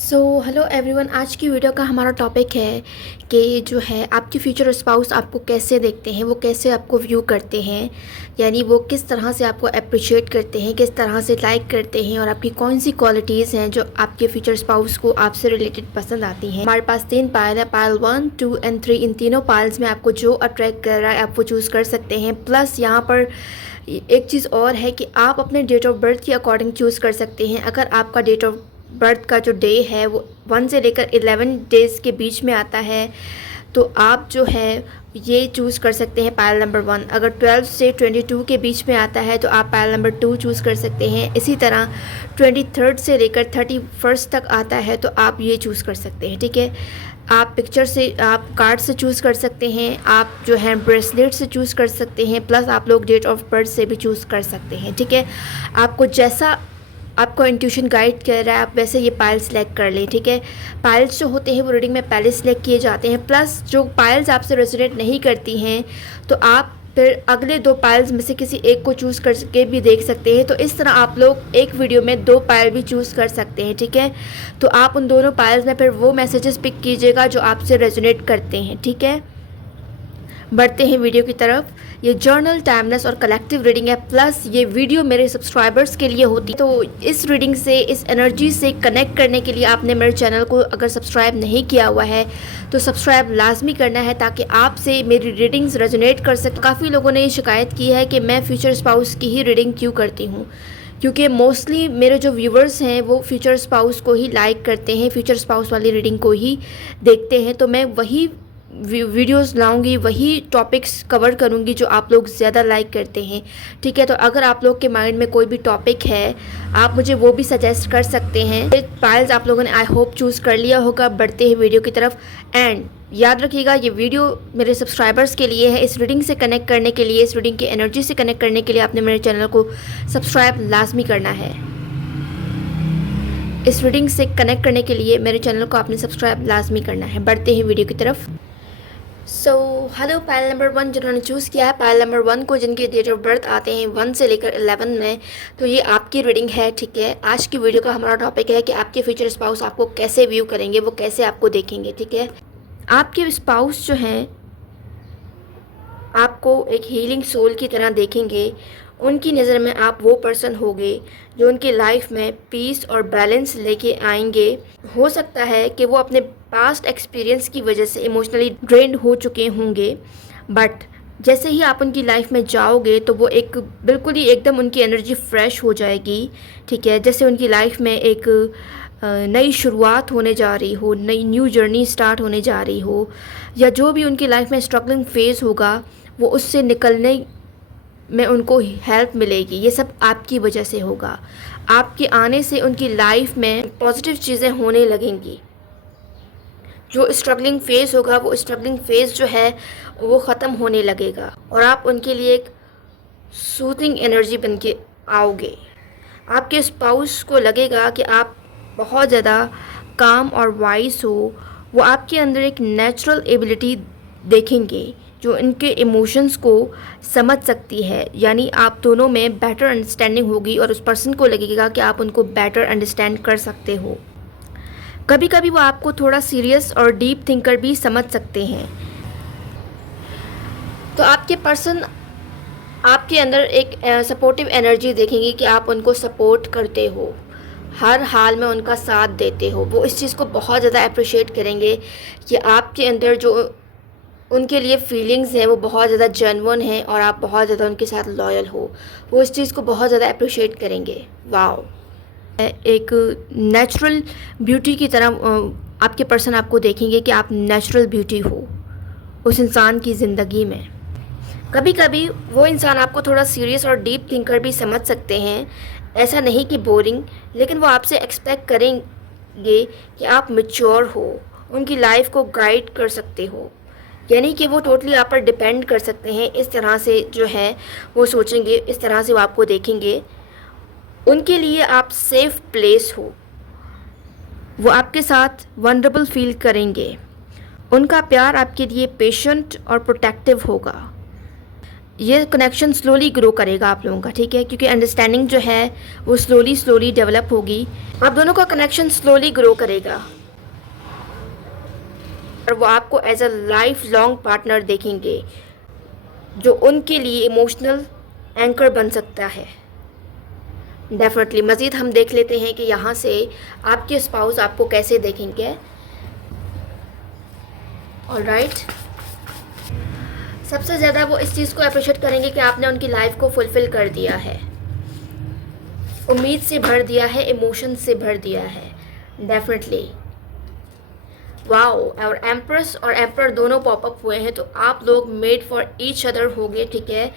Hello everyone. आज की video का हमारा टॉपिक है कि जो है आपके फ्यूचर स्पाउस आपको कैसे देखते हैं, वो कैसे आपको व्यू करते हैं, यानी वो किस तरह से आपको अप्रिशिएट करते हैं, किस तरह से लाइक करते हैं और आपकी कौन सी क्वालिटीज़ हैं जो आपके फ्यूचर स्पाउस को आपसे रिलेटेड पसंद आती हैं। हमारे पास 3 पायल है, पायल 1, 2 एंड 3। इन तीनों पायल्स में आपको जो अट्रैक्ट कर रहा है आप वो चूज़ कर सकते हैं। प्लस यहाँ पर एक चीज़ और है कि आप अपने डेट ऑफ बर्थ के अकॉर्डिंग चूज़ कर सकते हैं। अगर आपका डेट ऑफ बर्थ का जो डे है वो 1 से लेकर 11 डेज़ के बीच में आता है तो आप जो है ये चूज़ कर सकते हैं पायल नंबर 1। अगर 12 से 22 के बीच में आता है तो आप पायल नंबर 2 चूज़ कर सकते हैं। इसी तरह 23 से लेकर 31 तक आता है तो आप ये चूज़ कर सकते हैं। ठीक है, आप पिक्चर से, आप कार्ड से चूज़ कर सकते हैं, आप जो है ब्रेसलेट से चूज़ कर सकते हैं, प्लस आप लोग डेट ऑफ बर्थ से भी चूज़ कर सकते हैं। ठीक है, आपको जैसा आपको इंट्यूशन गाइड कर रहा है आप वैसे ये पायल सेलेक्ट कर लें। ठीक है, पायल्स जो होते हैं वो रीडिंग में पहले सेलेक्ट किए जाते हैं। प्लस जो पायल्स आपसे रेजोनेट नहीं करती हैं तो आप फिर अगले 2 पायल्स में से किसी एक को चूज़ करके भी देख सकते हैं। तो इस तरह आप लोग एक वीडियो में 2 पायल भी चूज़ कर सकते हैं। ठीक है, तो आप उन दोनों पायल्स में फिर वो मैसेजेस पिक कीजिएगा जो आपसे रेजोनेट करते हैं। ठीक है, बढ़ते हैं वीडियो की तरफ। ये जर्नल, टाइमलेस और कलेक्टिव रीडिंग है। प्लस ये वीडियो मेरे सब्सक्राइबर्स के लिए होती, तो इस रीडिंग से, इस एनर्जी से कनेक्ट करने के लिए आपने मेरे चैनल को अगर सब्सक्राइब नहीं किया हुआ है तो सब्सक्राइब लाजमी करना है ताकि आपसे मेरी रीडिंग्स रेजोनेट कर सके। काफ़ी लोगों ने ये शिकायत की है कि मैं फ्यूचर स्पाउस की ही रीडिंग क्यों करती हूँ, क्योंकि मोस्टली मेरे जो व्यूवर्स हैं वो फ्यूचर स्पाउस को ही लाइक करते हैं, फ्यूचर स्पाउस वाली रीडिंग को ही देखते हैं। तो मैं वही वीडियोस लाऊंगी, वही टॉपिक्स कवर करूंगी जो आप लोग ज़्यादा लाइक करते हैं। ठीक है, तो अगर आप लोग के माइंड में कोई भी टॉपिक है आप मुझे वो भी सजेस्ट कर सकते हैं। पायल्स आप लोगों ने आई होप चूज़ कर लिया होगा। बढ़ते हैं वीडियो की तरफ। एंड याद रखिएगा ये वीडियो मेरे सब्सक्राइबर्स के लिए है। इस रीडिंग से कनेक्ट करने के लिए, इस रीडिंग की एनर्जी से कनेक्ट करने के लिए आपने मेरे चैनल को सब्सक्राइब लाजमी करना है। इस रीडिंग से कनेक्ट करने के लिए मेरे चैनल को आपने सब्सक्राइब लाजमी करना है। बढ़ते हैं वीडियो की तरफ। हेलो पायल नंबर 1 जिन्होंने चूज़ किया है, पायल नंबर 1 को जिनके डेट ऑफ बर्थ आते हैं 1 से लेकर 11 में, तो ये आपकी रीडिंग है। ठीक है, आज की वीडियो का हमारा टॉपिक है कि आपके फ्यूचर स्पाउस आपको कैसे व्यू करेंगे, वो कैसे आपको देखेंगे। ठीक है, आपके स्पाउस जो हैं आपको एक हीलिंग सोल की तरह देखेंगे। उनकी नज़र में आप वो पर्सन होंगे जो उनकी लाइफ में पीस और बैलेंस लेके आएंगे। हो सकता है कि वो अपने पास्ट एक्सपीरियंस की वजह से इमोशनली ड्रेन्ड हो चुके होंगे, बट जैसे ही आप उनकी लाइफ में जाओगे तो वो एक बिल्कुल ही एकदम उनकी एनर्जी फ्रेश हो जाएगी। ठीक है, जैसे उनकी लाइफ में एक नई शुरुआत होने जा रही हो, नई न्यू जर्नी स्टार्ट होने जा रही हो, या जो भी उनकी लाइफ में स्ट्रगलिंग फेज़ होगा वो उससे निकलने में उनको हेल्प मिलेगी। ये सब आपकी वजह से होगा। आपके आने से उनकी लाइफ में पॉजिटिव चीज़ें होने लगेंगी। जो स्ट्रगलिंग फेज़ होगा वो स्ट्रगलिंग फेज़ जो है वो ख़त्म होने लगेगा और आप उनके लिए एक सूथिंग एनर्जी बन के आओगे। आपके स्पाउस को लगेगा कि आप बहुत ज़्यादा काम और वाइस हो। वो आपके अंदर एक नेचुरल एबिलिटी देखेंगे जो इनके इमोशंस को समझ सकती है, यानी आप दोनों में बेटर अंडरस्टैंडिंग होगी और उस पर्सन को लगेगा कि आप उनको बेटर अंडरस्टैंड कर सकते हो। कभी कभी वो आपको थोड़ा सीरियस और डीप थिंकर भी समझ सकते हैं। तो आपके पर्सन आपके अंदर एक सपोर्टिव एनर्जी देखेंगे कि आप उनको सपोर्ट करते हो, हर हाल में उनका साथ देते हो। वो इस चीज़ को बहुत ज़्यादा अप्रिशिएट करेंगे कि आपके अंदर जो उनके लिए फीलिंग्स हैं वो बहुत ज़्यादा जेन्युइन हैं और आप बहुत ज़्यादा उनके साथ लॉयल हो। वो इस चीज़ को बहुत ज़्यादा अप्रिशिएट करेंगे। वाओ, एक नेचुरल ब्यूटी की तरह आपके पर्सन आपको देखेंगे कि आप नेचुरल ब्यूटी हो उस इंसान की ज़िंदगी में। कभी कभी वो इंसान आपको थोड़ा सीरियस और डीप थिंकर भी समझ सकते हैं, ऐसा नहीं कि बोरिंग, लेकिन वो आपसे एक्सपेक्ट करेंगे कि आप मैच्योर हो, उनकी लाइफ को गाइड कर सकते हो, यानी कि वो टोटली आप पर डिपेंड कर सकते हैं। इस तरह से जो है वो सोचेंगे, इस तरह से वो आपको देखेंगे। उनके लिए आप सेफ प्लेस हो। वो आपके साथ वनरेबल फील करेंगे। उनका प्यार आपके लिए पेशेंट और प्रोटेक्टिव होगा। ये कनेक्शन स्लोली ग्रो करेगा आप लोगों का, ठीक है, क्योंकि अंडरस्टैंडिंग जो है वो स्लोली डेवलप होगी। आप दोनों का कनेक्शन स्लोली ग्रो करेगा और वो आपको as a life long partner देखेंगे जो उनके लिए इमोशनल एंकर बन सकता है। डेफिनेटली मज़ीद हम देख लेते हैं कि यहाँ से आपके स्पाउस आपको कैसे देखेंगे। ऑलराइट, सबसे ज़्यादा वो इस चीज़ को अप्रिशिएट करेंगे कि आपने उनकी लाइफ को फुलफ़िल कर दिया है, उम्मीद से भर दिया है, इमोशन से भर दिया है। डेफिनेटली वाओ, और एम्प्रेस और एम्पर दोनों पॉपअप हुए हैं, तो आप लोग मेड फॉर ईच अदर होंगे, ठीक है।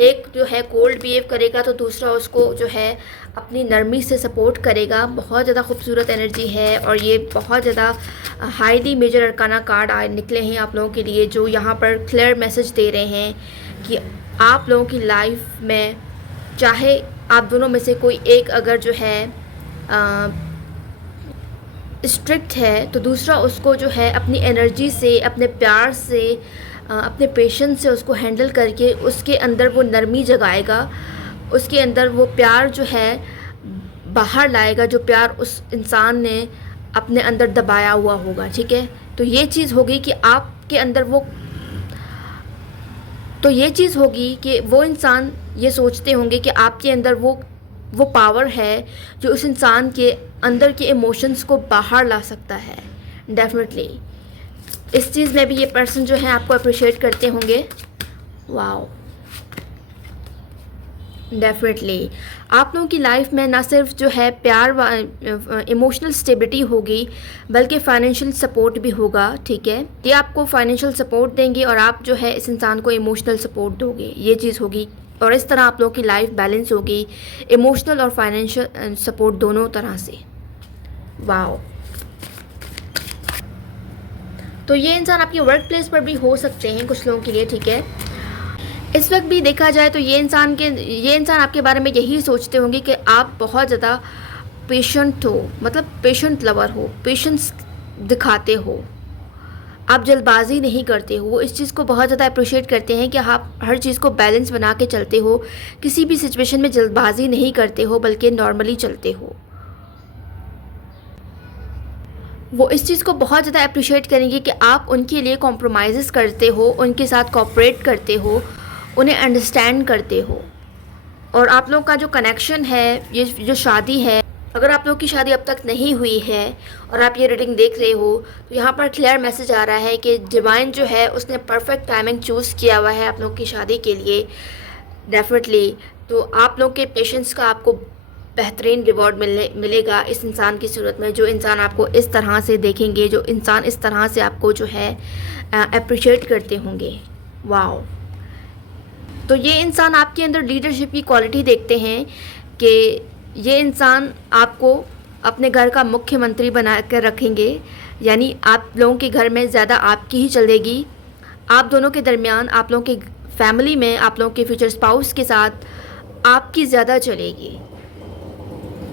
एक जो है कोल्ड बिहेव करेगा तो दूसरा उसको जो है अपनी नरमी से सपोर्ट करेगा। बहुत ज़्यादा खूबसूरत एनर्जी है और ये बहुत ज़्यादा हाईली मेजर अरकाना कार्ड निकले हैं आप लोगों के लिए, जो यहाँ पर क्लियर मैसेज दे रहे हैं कि आप लोगों की लाइफ में चाहे आप दोनों में से कोई एक अगर जो है स्ट्रिक्ट है तो दूसरा उसको जो है अपनी एनर्जी से, अपने प्यार से, अपने पेशेंस से उसको हैंडल करके उसके अंदर वो नरमी जगाएगा, उसके अंदर वो प्यार जो है बाहर लाएगा, जो प्यार उस इंसान ने अपने अंदर दबाया हुआ होगा, ठीक है। तो ये चीज़ होगी कि आपके अंदर वो इंसान ये सोचते होंगे कि आपके अंदर वो पावर है जो उस इंसान के अंदर के इमोशंस को बाहर ला सकता है। डेफिनेटली इस चीज़ में भी ये पर्सन जो है आपको अप्रिशिएट करते होंगे। वाओ, डेफिनेटली आप लोगों की लाइफ में ना सिर्फ जो है प्यार इमोशनल स्टेबिलिटी होगी बल्कि फाइनेंशियल सपोर्ट भी होगा, ठीक है। ये आपको फाइनेंशियल सपोर्ट देंगे और आप जो है इस इंसान को इमोशनल सपोर्ट दोगे, ये चीज़ होगी। और इस तरह आप लोगों की लाइफ बैलेंस होगी, इमोशनल और फाइनेंशियल सपोर्ट दोनों तरह से। वाओ, तो ये इंसान आपके वर्क प्लेस पर भी हो सकते हैं कुछ लोगों के लिए, ठीक है। इस वक्त भी देखा जाए तो ये इंसान आपके बारे में यही सोचते होंगे कि आप बहुत ज़्यादा पेशेंट हो, मतलब पेशेंट लवर हो, पेशेंस दिखाते हो, आप जल्दबाजी नहीं करते हो। वो इस चीज़ को बहुत ज़्यादा अप्रिशिएट करते हैं कि आप हर चीज़ को बैलेंस बना के चलते हो, किसी भी सिचुएशन में जल्दबाजी नहीं करते हो बल्कि नॉर्मली चलते हो। वो इस चीज़ को बहुत ज़्यादा अप्रिशिएट करेंगे कि आप उनके लिए कॉम्प्रोमाइज़ करते हो, उनके साथ कोऑपरेट करते हो, उन्हें अंडरस्टैंड करते हो। और आप लोगों का जो कनेक्शन है, ये जो शादी है, अगर आप लोग की शादी अब तक नहीं हुई है और आप ये रीडिंग देख रहे हो तो यहाँ पर क्लियर मैसेज आ रहा है कि डिवाइन जो है उसने परफेक्ट टाइमिंग चूज़ किया हुआ है आप लोग की शादी के लिए। डेफिनेटली तो आप लोग के पेशेंस का आपको बेहतरीन रिवॉर्ड मिलेगा इस इंसान की सूरत में, जो इंसान आपको इस तरह से देखेंगे, जो इंसान इस तरह से आपको जो है अप्रिशिएट करते होंगे। वाओ, तो ये इंसान आपके अंदर लीडरशिप की क्वालिटी देखते हैं कि ये इंसान आपको अपने घर का मुख्यमंत्री बना कर रखेंगे, यानी आप लोगों के घर में ज़्यादा आपकी ही चलेगी। आप दोनों के दरमियान, आप लोगों के फैमिली में, आप लोगों के फ्यूचर स्पाउस के साथ आपकी ज़्यादा चलेगी,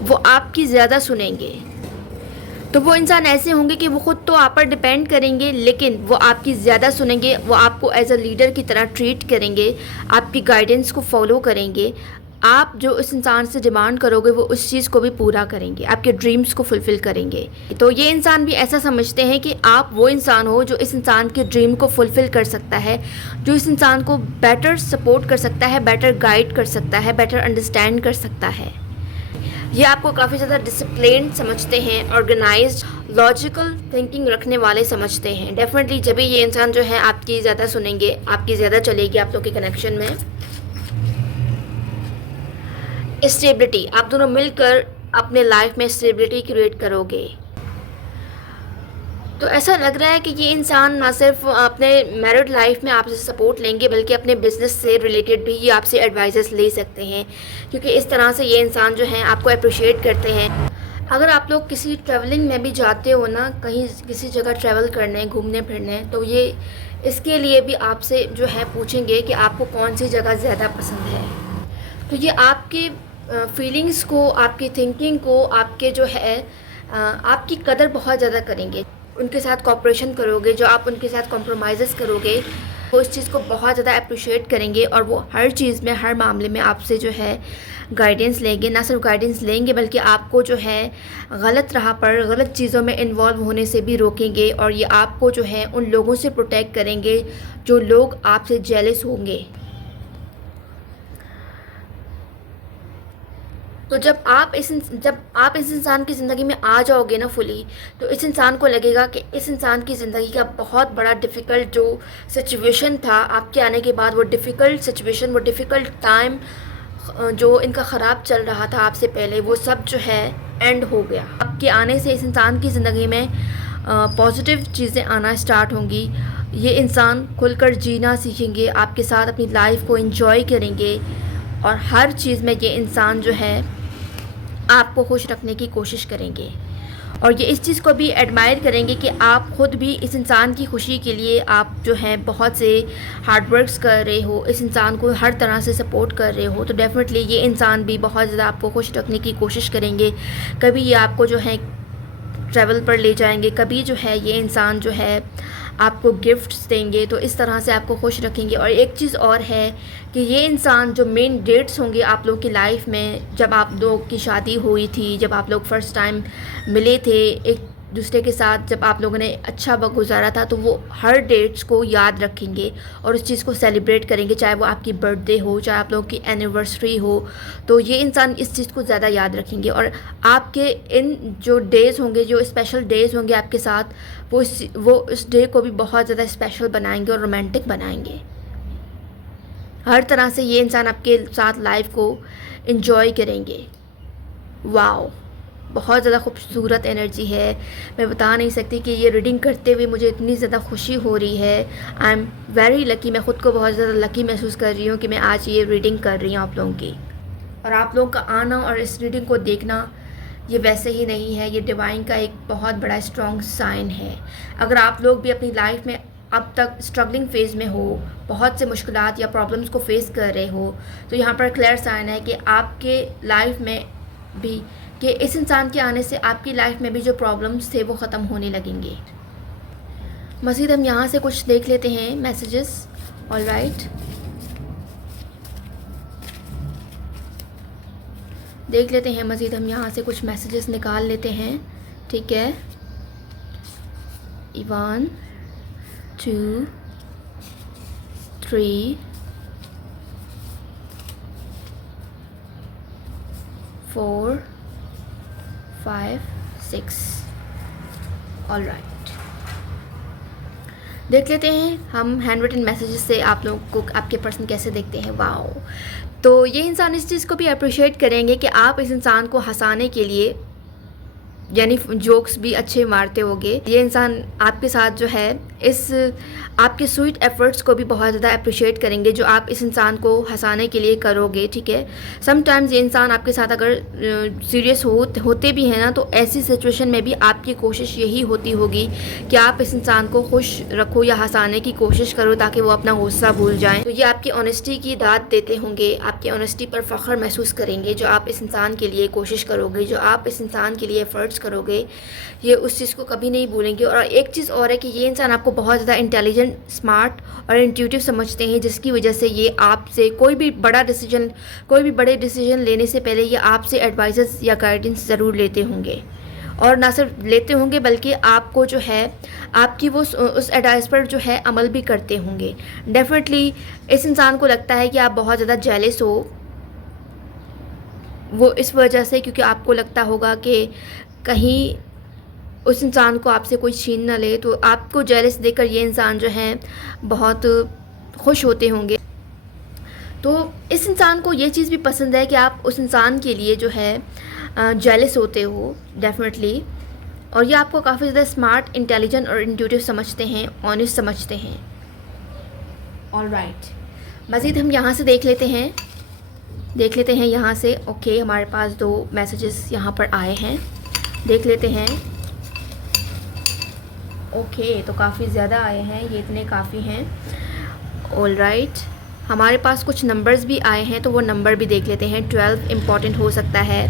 वो आपकी ज़्यादा सुनेंगे। तो वो इंसान ऐसे होंगे कि वो ख़ुद तो आप पर डिपेंड करेंगे लेकिन वो आपकी ज़्यादा सुनेंगे, वो आपको एज अ लीडर की तरह ट्रीट करेंगे, आपकी गाइडेंस को फॉलो करेंगे। आप जो उस इंसान से डिमांड करोगे वो उस चीज़ को भी पूरा करेंगे, आपके ड्रीम्स को फुलफ़िल करेंगे। तो ये इंसान भी ऐसा समझते हैं कि आप वो इंसान हो जो इस इंसान के ड्रीम को फुलफ़िल कर सकता है, जो इस इंसान को बेटर सपोर्ट कर सकता है, बेटर गाइड कर सकता है, बेटर अंडरस्टैंड कर सकता है। ये आपको काफ़ी ज़्यादा डिसिप्लिन समझते हैं, ऑर्गेनाइज्ड, लॉजिकल थिंकिंग रखने वाले समझते हैं। डेफिनेटली जब भी ये इंसान जो है आपकी ज़्यादा सुनेंगे, आपकी ज़्यादा चलेगी आप लोग के कनेक्शन में। स्टेबिलिटी, आप दोनों मिलकर अपने लाइफ में स्टेबिलिटी क्रिएट करोगे। तो ऐसा लग रहा है कि ये इंसान ना सिर्फ अपने मैरिड लाइफ में आपसे सपोर्ट लेंगे बल्कि अपने बिजनेस से रिलेटेड भी ये आपसे एडवाइजेस ले सकते हैं, क्योंकि इस तरह से ये इंसान जो है आपको अप्रिशिएट करते हैं। अगर आप लोग किसी ट्रैवलिंग में भी जाते हो ना, कहीं किसी जगह ट्रैवल करने, घूमने फिरने, तो ये इसके लिए भी आपसे जो है पूछेंगे कि आपको कौन सी जगह ज़्यादा पसंद है। तो ये आपके फीलिंग्स को, आपकी थिंकिंग को, आपके जो है आपकी कदर बहुत ज़्यादा करेंगे। उनके साथ कॉपरेशन करोगे, जो आप उनके साथ कॉम्प्रोमाइज़ करोगे वो इस चीज़ को बहुत ज़्यादा अप्रिशिएट करेंगे और वो हर चीज़ में, हर मामले में आपसे जो है गाइडेंस लेंगे। ना सिर्फ गाइडेंस लेंगे बल्कि आपको जो है गलत राह पर, गलत चीज़ों में इन्वॉल्व होने से भी रोकेंगे और ये आपको जो है उन लोगों से प्रोटेक्ट करेंगे जो लोग आपसे जेलस होंगे। तो जब आप इस इंसान की ज़िंदगी में आ जाओगे ना फुली, तो इस इंसान को लगेगा कि इस इंसान की ज़िंदगी का बहुत बड़ा डिफ़िकल्ट जो सिचुएशन था आपके आने के बाद, वो डिफ़िकल्ट सिचुएशन, वो डिफ़िकल्ट टाइम जो इनका ख़राब चल रहा था आपसे पहले, वो सब जो है एंड हो गया। आपके आने से इस इंसान की ज़िंदगी में पॉजिटिव चीज़ें आना स्टार्ट होंगी। ये इंसान खुलकर जीना सीखेंगे, आपके साथ अपनी लाइफ को एंजॉय करेंगे और हर चीज़ में ये इंसान जो है आपको खुश रखने की कोशिश करेंगे और ये इस चीज़ को भी एडमायर करेंगे कि आप ख़ुद भी इस इंसान की खुशी के लिए आप जो है बहुत से हार्ड वर्क्स कर रहे हो, इस इंसान को हर तरह से सपोर्ट कर रहे हो। तो डेफिनेटली ये इंसान भी बहुत ज़्यादा आपको खुश रखने की कोशिश करेंगे। कभी ये आपको जो है ट्रैवल पर ले जाएंगे, कभी जो है ये इंसान जो है आपको गिफ्ट्स देंगे, तो इस तरह से आपको खुश रखेंगे। और एक चीज़ और है कि ये इंसान जो मेन डेट्स होंगे आप लोग की लाइफ में, जब आप लोग की शादी हुई थी, जब आप लोग फर्स्ट टाइम मिले थे एक दूसरे के साथ, जब आप लोगों ने अच्छा वक्त गुजारा था, तो वो हर डेट्स को याद रखेंगे और उस चीज़ को सेलिब्रेट करेंगे, चाहे वो आपकी बर्थडे हो, चाहे आप लोगों की एनिवर्सरी हो। तो ये इंसान इस चीज़ को ज़्यादा याद रखेंगे और आपके इन जो डेज़ होंगे, जो स्पेशल डेज़ होंगे आपके साथ, वो इस डे को भी बहुत ज़्यादा स्पेशल बनाएंगे और रोमांटिक बनाएंगे। हर तरह से ये इंसान आपके साथ लाइफ को एंजॉय करेंगे। वाओ, बहुत ज़्यादा खूबसूरत एनर्जी है। मैं बता नहीं सकती कि ये रीडिंग करते हुए मुझे इतनी ज़्यादा खुशी हो रही है। आई एम वेरी लकी, मैं ख़ुद को बहुत ज़्यादा लकी महसूस कर रही हूँ कि मैं आज ये रीडिंग कर रही हूँ आप लोगों की। और आप लोगों का आना और इस रीडिंग को देखना ये वैसे ही नहीं है, ये डिवाइन का एक बहुत बड़ा स्ट्रॉन्ग साइन है। अगर आप लोग भी अपनी लाइफ में अब तक स्ट्रगलिंग फेज़ में हो, बहुत से मुश्किलात या प्रॉब्लम्स को फेस कर रहे हो, तो यहाँ पर क्लियर साइन है कि आपके लाइफ में भी, कि इस इंसान के आने से आपकी लाइफ में भी जो प्रॉब्लम्स थे वो ख़त्म होने लगेंगे। मज़ीद हम यहाँ से कुछ देख लेते हैं मैसेजेस। ऑलराइट, देख लेते हैं मज़ीद हम यहाँ से कुछ मैसेजेस निकाल लेते हैं। ठीक है, 1 2 3 4 5 6। ऑलराइट, देख लेते हैं हम हैंड रिटन मैसेजेस से आप लोग को आपके पर्सन कैसे देखते हैं। वाओ, तो ये इंसान इस चीज़ को भी अप्रिशिएट करेंगे कि आप इस इंसान को हंसाने के लिए, यानी जोक्स भी अच्छे मारते होगे। ये इंसान आपके साथ जो है इस आपके स्वीट एफर्ट्स को भी बहुत ज़्यादा अप्रिशिएट करेंगे जो आप इस इंसान को हंसाने के लिए करोगे। ठीक है, समटाइम्स ये इंसान आपके साथ अगर सीरियस होते भी हैं ना, तो ऐसी सिचुएशन में भी आपकी कोशिश यही होती होगी कि आप इस इंसान को खुश रखो या हंसाने की कोशिश करो ताकि वो अपना गुस्सा भूल जाएं। तो ये आपकी ऑनेस्टी की दाद देते होंगे, आपकी ऑनेस्टी पर फ़ख्र महसूस करेंगे। जो आप इस इंसान के लिए कोशिश करोगे, जो आप इस इंसान के लिए एफर्ट्स करोगे, ये उस चीज़ को कभी नहीं भूलेंगे। और एक चीज़ और है कि ये इंसान आपको बहुत ज़्यादा इंटेलिजेंट, स्मार्ट और इंट्यूटिव समझते हैं, जिसकी वजह से ये आपसे कोई भी बड़े डिसीजन लेने से पहले ये आपसे एडवाइजेस या गाइडेंस ज़रूर लेते होंगे। और ना सिर्फ लेते होंगे बल्कि आपको जो है आपकी वो उस एडवाइस पर जो है अमल भी करते होंगे। डेफिनेटली इस इंसान को लगता है कि आप बहुत ज़्यादा जेलस हो, वो इस वजह से क्योंकि आपको लगता होगा कि कहीं उस इंसान को आपसे कोई छीन ना ले, तो आपको जेलस देखकर ये इंसान जो है बहुत खुश होते होंगे। तो इस इंसान को ये चीज़ भी पसंद है कि आप उस इंसान के लिए जो है जेलस होते हो डेफिनेटली। और ये आपको काफ़ी ज़्यादा स्मार्ट, इंटेलिजेंट और इंट्यूटिव समझते हैं, ऑनेस्ट समझते हैं। ऑलराइट, मज़ीद हम यहाँ से देख लेते हैं यहाँ से। ओके, हमारे पास 2 मैसेजेस यहाँ पर आए हैं, देख लेते हैं। ओके, तो काफ़ी ज़्यादा आए हैं, ये इतने काफ़ी हैं। ऑलराइट, हमारे पास कुछ नंबर्स भी आए हैं, तो वो नंबर भी देख लेते हैं। 12 इम्पॉर्टेंट हो सकता है,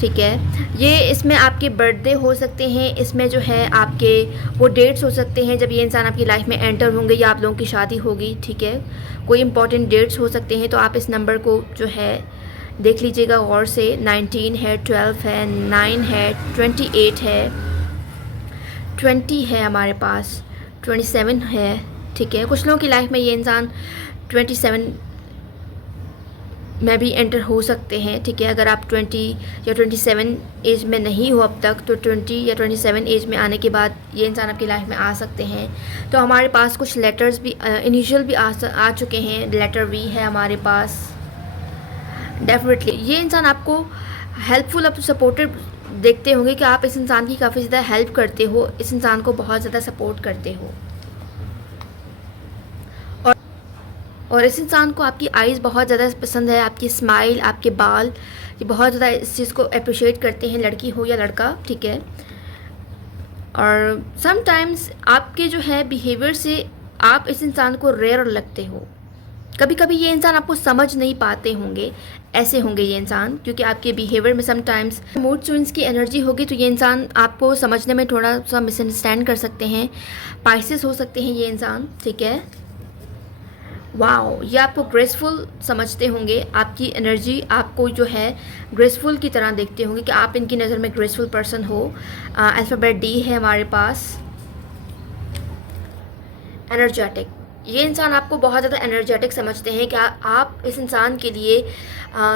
ठीक है। ये इसमें आपके बर्थडे हो सकते हैं, इसमें जो है आपके वो डेट्स हो सकते हैं जब ये इंसान आपकी लाइफ में एंटर होंगे या आप लोगों की शादी होगी, ठीक है। कोई इंपॉर्टेंट डेट्स हो सकते हैं, तो आप इस नंबर को जो है देख लीजिएगा गौर से। 19 है, 12 है, 9 है, 28 है, 20 है, हमारे पास 27 है, ठीक है। कुछ लोगों की लाइफ में ये इंसान 27 में भी एंटर हो सकते हैं, ठीक है। अगर आप 20 या 27 एज में नहीं हो अब तक, तो 20 या 27 एज में आने के बाद ये इंसान आपकी लाइफ में आ सकते हैं। तो हमारे पास कुछ लेटर्स भी इनिशियल भी आ चुके हैं, लेटर वी है हमारे पास। डेफिनेटली ये इंसान आपको हेल्पफुल, अब सपोर्टेड देखते होंगे कि आप इस इंसान की काफ़ी ज़्यादा हेल्प करते हो, इस इंसान को बहुत ज़्यादा सपोर्ट करते हो। और इस इंसान को आपकी आइज़ बहुत ज़्यादा पसंद है, आपकी स्माइल, आपके बाल, ये बहुत ज़्यादा इस चीज़ को अप्रिशिएट करते हैं, लड़की हो या लड़का, ठीक है। और समटाइम्स आपके जो है बिहेवियर से आप इस इंसान को रेयर लगते हो। कभी कभी ये इंसान आपको समझ नहीं पाते होंगे, ऐसे होंगे ये इंसान, क्योंकि आपके बिहेवियर में समटाइम्स मूड स्विंग्स की एनर्जी होगी, तो ये इंसान आपको समझने में थोड़ा सा मिसअंडरस्टैंड कर सकते हैं। पाइसेस हो सकते हैं ये इंसान, ठीक है। वाओ, ये आपको ग्रेसफुल समझते होंगे, आपकी एनर्जी आपको जो है ग्रेसफुल की तरह देखते होंगे कि आप इनकी नज़र में ग्रेसफुल पर्सन हो। अल्फ़ाबेट डी है हमारे पास, एनर्जेटिक। ये इंसान आपको बहुत ज़्यादा एनर्जेटिक समझते हैं कि आप इस इंसान के लिए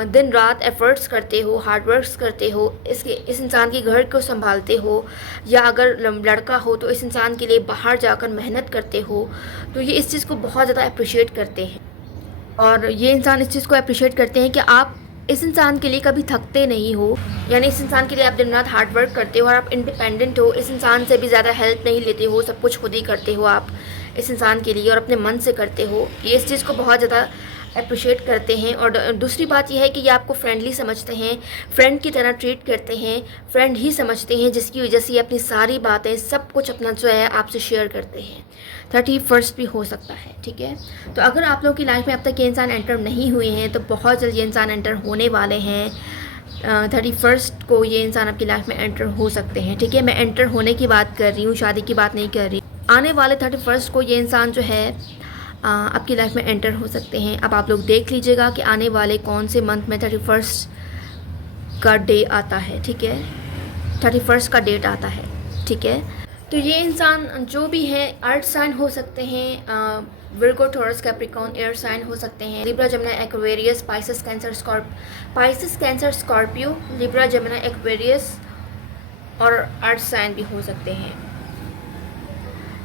दिन रात एफ़र्ट्स करते हो, हार्ड वर्क्स करते हो, इस इंसान के घर को संभालते हो, या अगर लड़का हो तो इस इंसान के लिए बाहर जाकर मेहनत करते हो। तो ये इस चीज़ को बहुत ज़्यादा अप्रिशिएट करते हैं, और ये इंसान इस चीज़ को अप्रिशिएट करते हैं कि आप इस इंसान के लिए कभी थकते नहीं हो, यानी इस इंसान के लिए आप दिन रात हार्ड वर्क करते हो और आप इंडिपेंडेंट हो, इस इंसान से भी ज़्यादा हेल्प नहीं लेते हो, सब कुछ खुद ही करते हो आप इस इंसान के लिए और अपने मन से करते हो। ये इस चीज़ को बहुत ज़्यादा अप्रिशिएट करते हैं। और दूसरी बात यह है कि ये आपको फ्रेंडली समझते हैं, फ्रेंड की तरह ट्रीट करते हैं, फ्रेंड ही समझते हैं, जिसकी वजह से ये अपनी सारी बातें सब कुछ अपना जो है आपसे शेयर करते हैं। 31 भी हो सकता है, ठीक है। तो अगर आप लोगों की लाइफ में अब तक ये इंसान एंटर नहीं हुए हैं तो बहुत जल्द ये इंसान एंटर होने वाले हैं। 31 को ये इंसान आपकी लाइफ में एंटर हो सकते हैं, ठीक है। मैं एंटर होने की बात कर रही हूँ, शादी की बात नहीं कर रही। आने वाले 31 को ये इंसान जो है आपकी लाइफ में एंटर हो सकते हैं। अब आप लोग देख लीजिएगा कि आने वाले कौन से मंथ में 31 का डे आता है, ठीक है। 31 का डेट आता है, ठीक है। तो ये इंसान जो भी है अर्थ साइन हो सकते हैं, Virgo, Taurus, Capricorn, air sign हो सकते हैं, Libra, Gemini, Aquarius, Pisces, Cancer, Scorpio, Libra, Gemini, Aquarius और अर्थ साइन भी हो सकते हैं।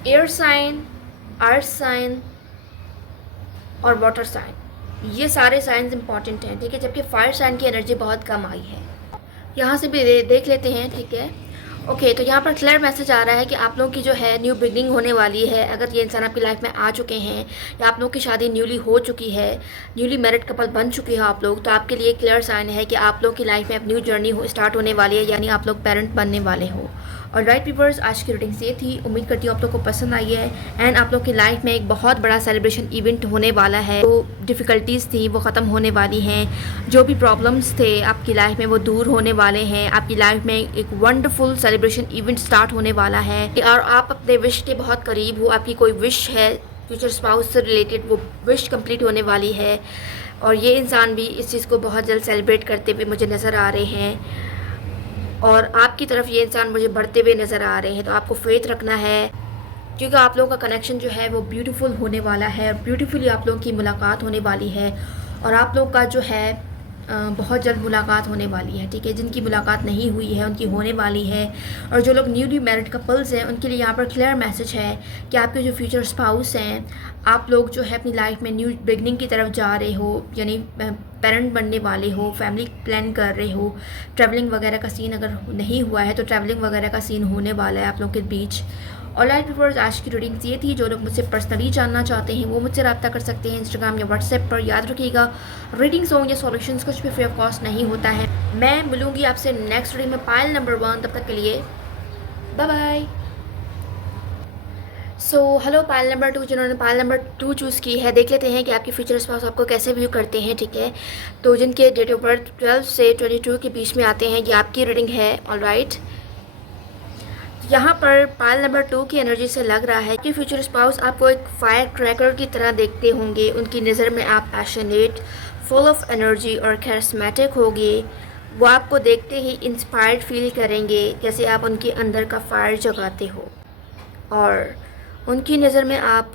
एयर साइन, अर्थ साइन और वाटर साइन, ये सारे साइंस इंपॉर्टेंट हैं, ठीक है। जबकि फायर साइन की एनर्जी बहुत कम आई है, यहाँ से भी देख लेते हैं, ठीक है। ओके, तो यहाँ पर क्लियर मैसेज आ रहा है कि आप लोगों की जो है न्यू बिगनिंग होने वाली है। अगर ये इंसान आपकी लाइफ में आ चुके हैं या आप लोगों की शादी न्यूली हो चुकी है, न्यूली मैरिड कपल बन चुके हो आप लोग, तो आपके लिए क्लियर साइन है कि आप लोगों की लाइफ में अब न्यू जर्नी स्टार्ट होने वाली है, यानी आप लोग पेरेंट बनने वाले हो। और राइट व्यूअर्स, आज की रीडिंग ये थी। उम्मीद करती हूँ आप लोग को पसंद आई है। एंड आप लोग की लाइफ में एक बहुत बड़ा सेलिब्रेशन इवेंट होने वाला है। जो डिफ़िकल्टीज़ थी वो ख़त्म होने वाली हैं, जो भी प्रॉब्लम्स थे आपकी लाइफ में वो दूर होने वाले हैं। आपकी लाइफ में एक वंडरफुल सेलिब्रेशन इवेंट स्टार्ट होने वाला है और आप अपने विश के बहुत करीब हो। आपकी कोई विश है फ्यूचर स्पाउस से रिलेटेड, वो विश कंप्लीट होने वाली है। और ये इंसान भी इस चीज़ को बहुत जल्द सेलिब्रेट करते हुए मुझे नज़र आ रहे हैं, और आपकी तरफ ये इंसान मुझे बढ़ते हुए नज़र आ रहे हैं। तो आपको फेथ रखना है, क्योंकि आप लोगों का कनेक्शन जो है वो ब्यूटीफुल होने वाला है, ब्यूटीफुली आप लोगों की मुलाकात होने वाली है, और आप लोग का जो है बहुत जल्द मुलाकात होने वाली है, ठीक है। जिनकी मुलाकात नहीं हुई है उनकी होने वाली है। और जो लोग न्यूली मैरिड कपल्स हैं उनके लिए यहाँ पर क्लियर मैसेज है कि आपके जो फ्यूचर स्पाउस हैं, आप लोग जो है अपनी लाइफ में न्यू बिगनिंग की तरफ जा रहे हो, यानी पेरेंट बनने वाले हो, फैमिली प्लान कर रहे हो। ट्रैवलिंग वगैरह का सीन अगर नहीं हुआ है तो ट्रैवलिंग वगैरह का सीन होने वाला है आप लोग के बीच। और लाइट व्यूअर्स, आज की रीडिंग्स ये थी। जो लोग मुझसे पर्सनली जानना चाहते हैं वो मुझसे रब्ता कर सकते हैं इंस्टाग्राम या व्हाट्सएप पर। याद रखिएगा, रीडिंग्स हो या सॉल्यूशंस कुछ भी फ्री ऑफ कॉस्ट नहीं होता है। मैं मिलूंगी आपसे नेक्स्ट रीडिंग में पायल नंबर 1। तब तक के लिए bye bye. Hello pile number 2, जिन्होंने पायल नंबर 2 चूज़ की है, देख लेते हैं कि आपके फ्यूचर स्पाउस आपको कैसे व्यू करते हैं। ठीक है, तो जिनके डेट ऑफ बर्थ 12 से 22 के बीच में आते हैं, ये आपकी रीडिंग है। ऑलराइट, यहाँ पर पायल नंबर 2 की एनर्जी से लग रहा है कि फ्यूचर स्पाउस आपको एक फायर क्रैकर की तरह देखते होंगे। उनकी नज़र में आप पैशनेट, फुल ऑफ एनर्जी और कैरिस्मेटिक होंगे। वो आपको देखते ही इंस्पायर्ड फील करेंगे, जैसे आप उनके अंदर का फायर जगाते हो। और उनकी नज़र में आप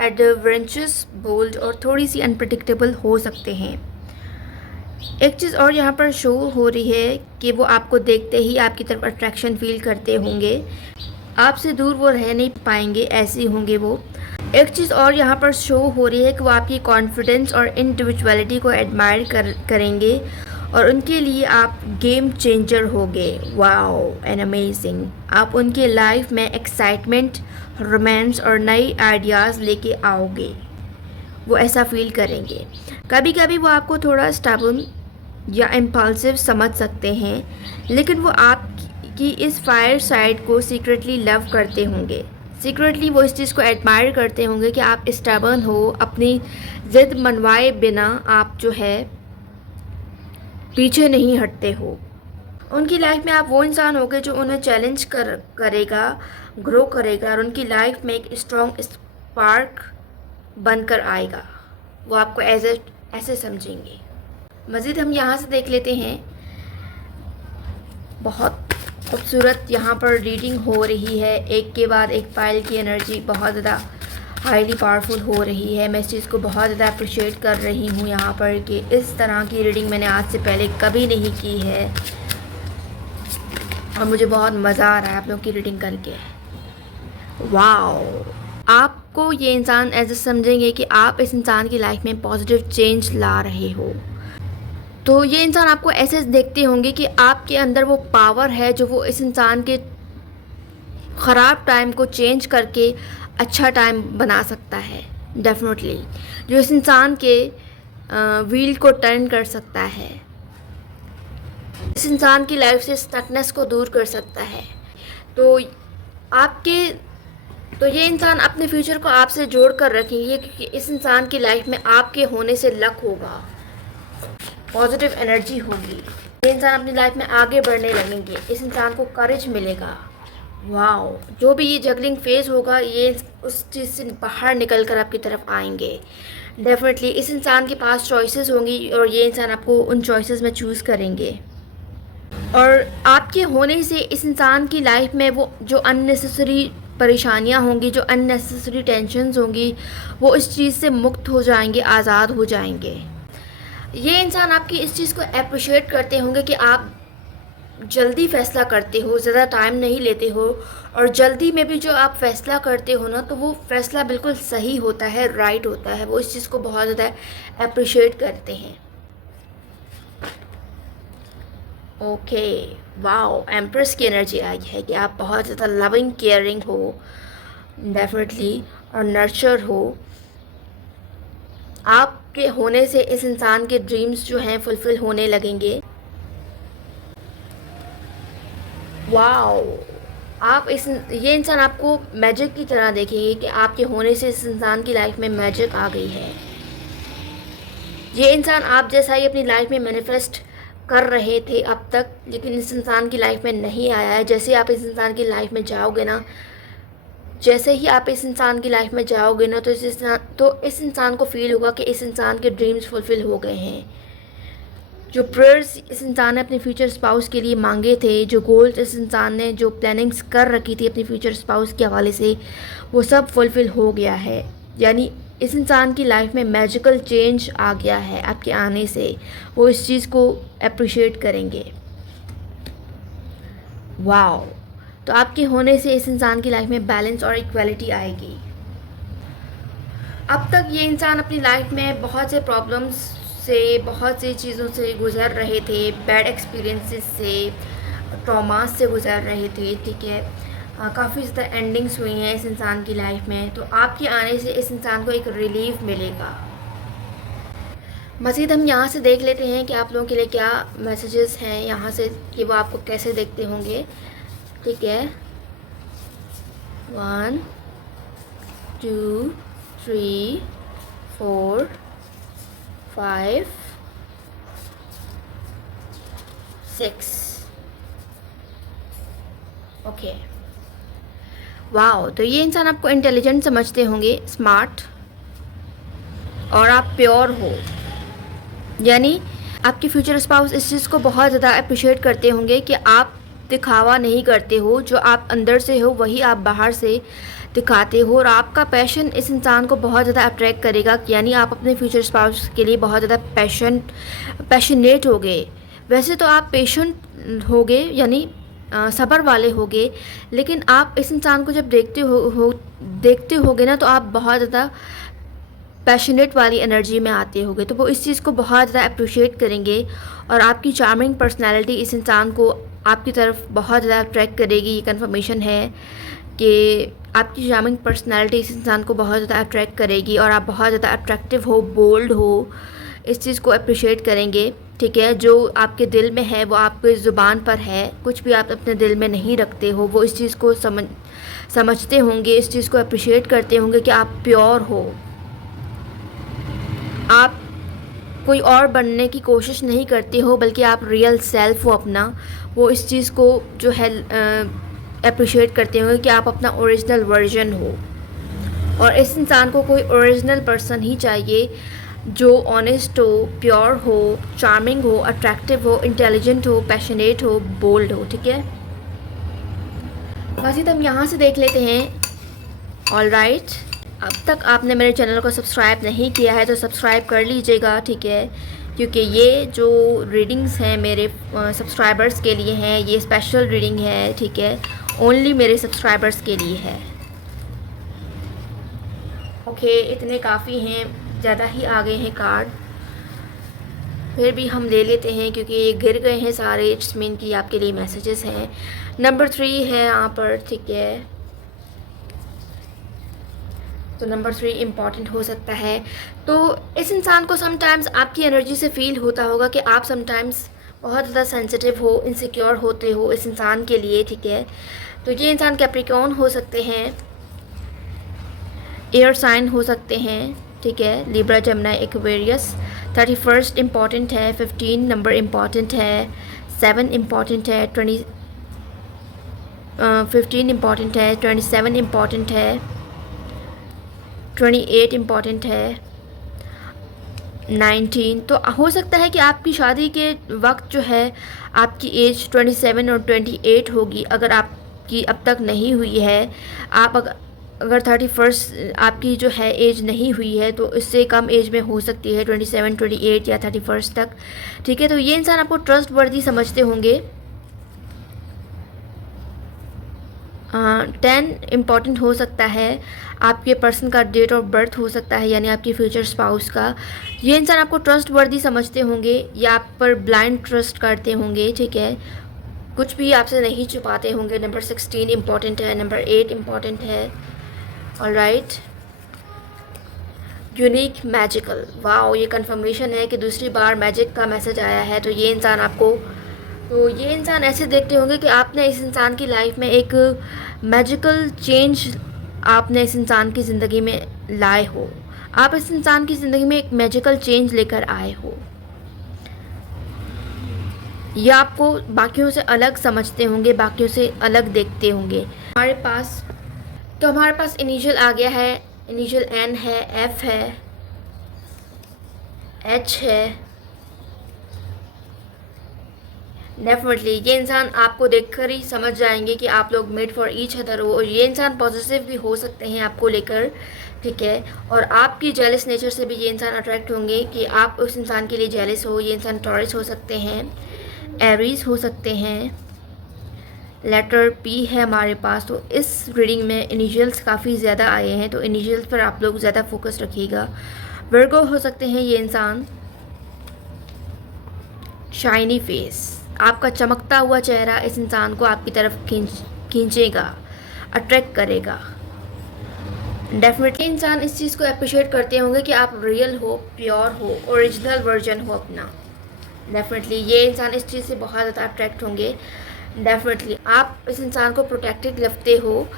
एडवेंचरस, बोल्ड और थोड़ी सी अनप्रडिक्टेबल हो सकते हैं। एक चीज़ और यहाँ पर शो हो रही है कि वो आपको देखते ही आपकी तरफ अट्रैक्शन फील करते होंगे। आपसे दूर वो रह नहीं पाएंगे, ऐसे होंगे वो। एक चीज़ और यहाँ पर शो हो रही है कि वो आपकी कॉन्फिडेंस और इंडिविजुअलिटी को एडमायर करेंगे और उनके लिए आप गेम चेंजर होगे। Wow and amazing. आप उनके लाइफ में एक्साइटमेंट, रोमांस और नए आइडियाज़ लेके आओगे, वो ऐसा फील करेंगे। कभी कभी वो आपको थोड़ा स्टबर्न या इम्पल्सिव समझ सकते हैं, लेकिन वो आपकी इस फायर साइड को सीक्रेटली लव करते होंगे। सीक्रेटली वो इस चीज़ को एडमायर करते होंगे कि आप स्टबर्न हो, अपनी ज़िद मनवाए बिना आप जो है पीछे नहीं हटते हो। उनकी लाइफ में आप वो इंसान होगे जो उन्हें चैलेंज करेगा, ग्रो करेगा और उनकी लाइफ में एक स्ट्रॉन्ग स्पार्क बनकर आएगा। वो आपको ऐसे समझेंगे। मज़ीद हम यहाँ से देख लेते हैं। बहुत खूबसूरत यहाँ पर रीडिंग हो रही है, एक के बाद एक पायल की एनर्जी बहुत ज़्यादा हाईली पावरफुल हो रही है। मैं इस चीज़ को बहुत ज़्यादा अप्रिशिएट कर रही हूँ यहाँ पर कि इस तरह की रीडिंग मैंने आज से पहले कभी नहीं की है और मुझे बहुत मज़ा आ रहा है आप लोगों की रीडिंग करके। वाओ, आपको ये इंसान ऐसे समझेंगे कि आप इस इंसान की लाइफ में पॉजिटिव चेंज ला रहे हो। तो ये इंसान आपको ऐसे देखते होंगे कि आपके अंदर वो पावर है जो वो इस इंसान के ख़राब टाइम को चेंज करके अच्छा टाइम बना सकता है। डेफिनेटली जो इस इंसान के व्हील को टर्न कर सकता है, इस इंसान की लाइफ से स्टकनेस को दूर कर सकता है। तो ये इंसान अपने फ्यूचर को आपसे जोड़ कर रखेंगे, क्योंकि इस इंसान की लाइफ में आपके होने से लक होगा, पॉजिटिव एनर्जी होगी। ये इंसान अपनी लाइफ में आगे बढ़ने लगेंगे, इस इंसान को करेज मिलेगा। वाओ, जो भी ये जगलिंग फेज होगा, ये उस चीज़ से बाहर निकल कर आपकी तरफ आएंगे। डेफिनेटली इस इंसान के पास चॉइसेस होंगी और ये इंसान आपको उन चॉइसेस में चूज़ करेंगे। और आपके होने से इस इंसान की लाइफ में वो जो अननेसेसरी परेशानियां होंगी, जो अननेसेसरी टेंशन्स होंगी, वो इस चीज़ से मुक्त हो जाएंगे, आज़ाद हो जाएंगे। ये इंसान आपकी इस चीज़ को अप्रिशिएट करते होंगे कि आप जल्दी फ़ैसला करते हो, ज़्यादा टाइम नहीं लेते हो, और जल्दी में भी जो आप फ़ैसला करते हो ना, तो वो फ़ैसला बिल्कुल सही होता है, राइट होता है। वो इस चीज़ को बहुत ज़्यादा अप्रिशिएट करते हैं। ओके, वाओ, एम्प्रेस की एनर्जी आई है कि आप बहुत ज़्यादा लविंग, केयरिंग हो डेफिनेटली, और नर्चर हो। आपके होने से इस इंसान के ड्रीम्स जो हैं फुलफ़िल होने लगेंगे। वाओ, ये इंसान आपको मैजिक की तरह देखेंगे कि आपके होने से इस इंसान की लाइफ में मैजिक आ गई है। ये इंसान आप जैसा ही अपनी लाइफ में मैनिफेस्ट कर रहे थे अब तक, लेकिन इस इंसान की लाइफ में नहीं आया है। जैसे आप इस इंसान की लाइफ में जाओगे ना, जैसे ही आप इस इंसान की लाइफ में जाओगे ना, तो इस इंसान को फील होगा कि इस इंसान के ड्रीम्स फुलफ़िल हो गए हैं। जो प्रेयर्स इस इंसान ने अपने फ्यूचर स्पाउस के लिए मांगे थे, जो गोल्स इस इंसान ने जो प्लानिंग्स कर रखी थी अपने फ्यूचर स्पाउस के हवाले से, वो सब फुलफ़िल हो गया है। यानी इस इंसान की लाइफ में मैजिकल चेंज आ गया है आपके आने से। वो इस चीज़ को अप्रिशिएट करेंगे। वाओ, तो आपके होने से इस इंसान की लाइफ में बैलेंस और इक्वालिटी आएगी। अब तक ये इंसान अपनी लाइफ में बहुत से प्रॉब्लम्स से, बहुत सी चीज़ों से गुज़र रहे थे, बैड एक्सपीरियंसेस से, ट्रॉमास से गुज़र रहे थे। ठीक है, काफ़ी ज़्यादा एंडिंग्स हुई हैं इस इंसान की लाइफ में। तो आपके आने से इस इंसान को एक रिलीफ मिलेगा। मज़ीद हम यहाँ से देख लेते हैं कि आप लोगों के लिए क्या मैसेजेस हैं यहाँ से, कि वो आपको कैसे देखते होंगे। ठीक है, 1 2 3 4 5 6। Okay, wow. तो ये इंसान आपको इंटेलिजेंट समझते होंगे, स्मार्ट, और आप प्योर हो, यानी आपके फ्यूचर स्पाउस इस चीज़ को बहुत ज़्यादा अप्रिशिएट करते होंगे कि आप दिखावा नहीं करते हो, जो आप अंदर से हो वही आप बाहर से दिखाते हो, और आपका पैशन इस इंसान को बहुत ज़्यादा अट्रैक्ट करेगा, यानी आप अपने फ्यूचर स्पाउस के लिए बहुत ज़्यादा पैशनेट होगे। वैसे तो आप पेशेंट होगे, यानी सब्र वाले होगे, लेकिन आप इस इंसान को जब देखते होगे ना, तो आप बहुत ज़्यादा पैशनेट वाली एनर्जी में आते होगे, तो वो इस चीज़ को बहुत ज़्यादा अप्रिशिएट करेंगे, और आपकी चार्मिंग पर्सनैलिटी इस इंसान को आपकी तरफ बहुत ज़्यादा अट्रैक्ट करेगी। ये कन्फर्मेशन है कि आपकी चार्मिंग पर्सनैलिटी इस इंसान को बहुत ज़्यादा अट्रैक्ट करेगी, और आप बहुत ज़्यादा अट्रैक्टिव हो, बोल्ड हो, इस चीज़ को अप्रिशिएट करेंगे। ठीक है, जो आपके दिल में है वो आपके ज़ुबान पर है, कुछ भी आप अपने दिल में नहीं रखते हो, वो इस चीज़ को समझते होंगे, इस चीज़ को अप्रिशिएट करते होंगे कि आप प्योर हो, आप कोई और बनने की कोशिश नहीं करते हो, बल्कि आप रियल सेल्फ हो अपना। वो इस चीज़ को जो है अप्रिशिएट करते होंगे कि आप अपना ओरिजिनल वर्जन हो, और इस इंसान को कोई ओरिजिनल पर्सन ही चाहिए जो ऑनेस्ट हो, प्योर हो, चार्मिंग हो, अट्रैक्टिव हो, इंटेलिजेंट हो, पैशनेट हो, बोल्ड हो। ठीक है, मज़ीद हम यहाँ से देख लेते हैं। ऑल राइट, अब तक आपने मेरे चैनल को सब्सक्राइब नहीं किया है तो सब्सक्राइब कर लीजिएगा। ठीक है, क्योंकि ये जो रीडिंग्स हैं मेरे सब्सक्राइबर्स के लिए हैं, ये स्पेशल रीडिंग है। ठीक है, ओनली मेरे सब्सक्राइबर्स के लिए है। ओके, इतने काफ़ी हैं, ज़्यादा ही आ गए हैं कार्ड, फिर भी हम ले लेते हैं क्योंकि ये गिर गए हैं सारे। इट्स मीन कि आपके लिए मैसेजेस हैं। नंबर 3 है यहाँ पर। ठीक है, तो नंबर 3 इम्पॉर्टेंट हो सकता है। तो इस इंसान को समटाइम्स आपकी एनर्जी से फील होता होगा कि आप समटाइम्स बहुत ज़्यादा सेंसिटिव हो, इनसिक्योर होते हो इस इंसान के लिए। ठीक है, तो ये इंसान कैप्रिकॉर्न हो सकते हैं, एयर साइन हो सकते हैं। ठीक है, लिब्रा, जमुना, एक्वेरियस। 31 इम्पॉर्टेंट है, 15 नंबर इम्पॉर्टेंट है, 7 इम्पॉर्टेंट है, 15 इम्पॉर्टेंट है, 27 इम्पॉर्टेंट है, 28 इम्पॉर्टेंट है, 19। तो हो सकता है कि आपकी शादी के वक्त जो है आपकी एज 27 और 28 होगी, अगर आपकी अब तक नहीं हुई है। आप अगर 31 आपकी जो है एज नहीं हुई है तो इससे कम एज में हो सकती है, 27, 28 या 31 तक। ठीक है, तो ये इंसान आपको ट्रस्ट वर्दी समझते होंगे। 10 इम्पॉर्टेंट हो सकता है, आपके पर्सन का डेट ऑफ बर्थ हो सकता है, यानी आपकी फ्यूचर स्पाउस का। ये इंसान आपको ट्रस्ट वर्दी समझते होंगे या आप पर ब्लाइंड ट्रस्ट करते होंगे। ठीक है, कुछ भी आपसे नहीं छुपाते होंगे। नंबर 16 इम्पॉर्टेंट है, नंबर 8 इम्पॉर्टेंट है। All right, unique, magical. Wow, ये कंफर्मेशन है कि दूसरी बार मैजिक का मैसेज आया है। तो ये इंसान आपको, तो ये इंसान ऐसे देखते होंगे कि आपने इस इंसान की लाइफ में एक मैजिकल चेंज आपने इस इंसान की ज़िंदगी में लाए हो। आप इस इंसान की ज़िंदगी में एक मैजिकल चेंज लेकर आए हो, या आपको बाकियों से अलग समझते होंगे, बाकियों से अलग देखते होंगे। हमारे पास इनिशियल आ गया है, इनिशियल N है, F है, H है। डेफिनेटली ये इंसान आपको देखकर ही समझ जाएंगे कि आप लोग मेड फॉर ईच अदर हो, और ये इंसान पॉजिटिव भी हो सकते हैं आपको लेकर। ठीक है, और आपकी जेलस नेचर से भी ये इंसान अट्रैक्ट होंगे कि आप उस इंसान के लिए जेलस हो। ये इंसान टॉरस हो सकते हैं, एरीज हो सकते हैं। लेटर P है हमारे पास। तो इस रीडिंग में इनिशियल्स काफ़ी ज़्यादा आए हैं, तो इनिशियल्स पर आप लोग ज़्यादा फोकस रखिएगा। वर्गो हो सकते हैं ये इंसान। शाइनी फेस, आपका चमकता हुआ चेहरा इस इंसान को आपकी तरफ खींचेगा, अट्रैक्ट करेगा। डेफिनेटली इंसान इस चीज़ को अप्रिशिएट करते होंगे कि आप रियल हो, प्योर हो, ओरिजिनल वर्जन हो अपना। डेफिनेटली ये इंसान इस चीज़ से बहुत ज़्यादा अट्रैक्ट होंगे। डेफिनेटली आप इस इंसान को प्रोटेक्टेड लगते हो,